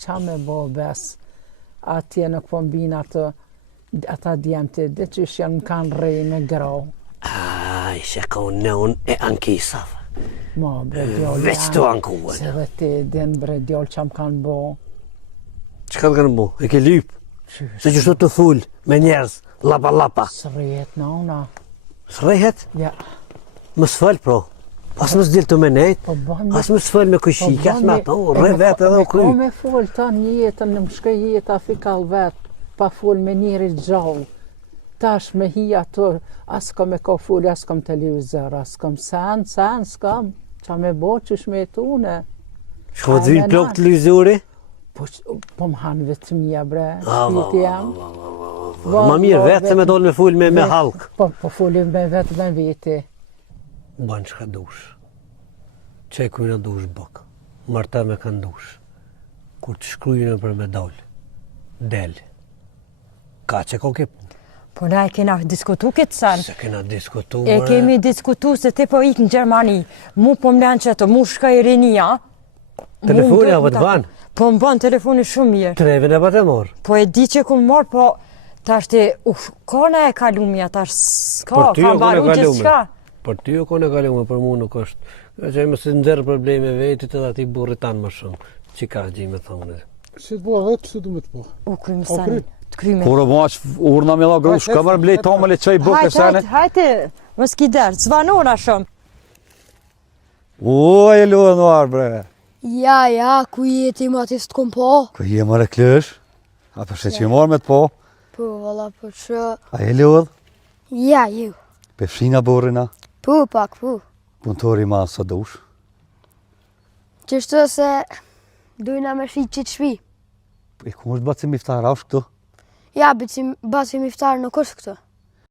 Qa me bo bes, atje nuk po mbin ata djemti, dhe që janë kanë rej me grau. Ishe ka unë e ankisave. Ma, bre djoll Veç të ankuën. Se dhe ti din bre djoll që më kanë bo. Qëka të kanë bo? E ke lyp? Se që shtu të full me njerëz, lapa. Sërrijet në una. Sërrijet? Ja. Më s'fal pro. As më s'dil të me nejt, as më s'fal me këshik, as me ato, re vetë edhe o kry. Me full ta një jetën, në më shkë jetë afikal vetë, pa full me njëri gjallë. Tash me hi ato, as kom e ka full, as kom televizor, as kom sen, s'kom. Qa me bo që shmetune. Shko të vinë plok televizori? Po më hanë vetë mija bre, shpiti jam. Ma mirë vetë se me dollë me full me halk. Po fullim me vetë me viti. Banë që ka dush. Qe kujnë dush bëk. Marta me kanë dush. Kur të shkrujnë për me dollë. Del. Ka që ko ke punë. Po na e kena diskutu këtë sen. Se kena diskutu, E kemi diskutu se ti po ikë në Gjermani. Mu po mlen që të mu shka i rinia. Telefoni apo të banë? Po më banë telefoni shumë mirë. Trevin e pa të morë. Po e di që ku më morë, po tash ti, kona e kalumja, tash s'ka, ka mbaru gjithë shka. Për ty o kone kalume, për mu nuk është. Që e më se ndërë probleme vetit edhe ati burri tanë më shumë. Që ka gji me thonë. Si të bua vetë, si du me të bua? U krymë sani, të krymë. Kuro maç urna me la grush, ka mërë blej tamële qaj bëke sene. Hajte, më s'ki derë, zvanora shumë. O, e luë nuar, bre. Ja, ku jeti ma ti s'të kom po? Ku je mërë klësh? A përse që marë me të po? Po, valla, po që... A e luë? Ja, ju. Pefshina borina? Po, pak, po. Punëtori ma sa dush? Qështu se dujna me shi qitë shpi. E ku është bacim iftar, ashtë këtu? Ja, bacim iftar nuk është këtu.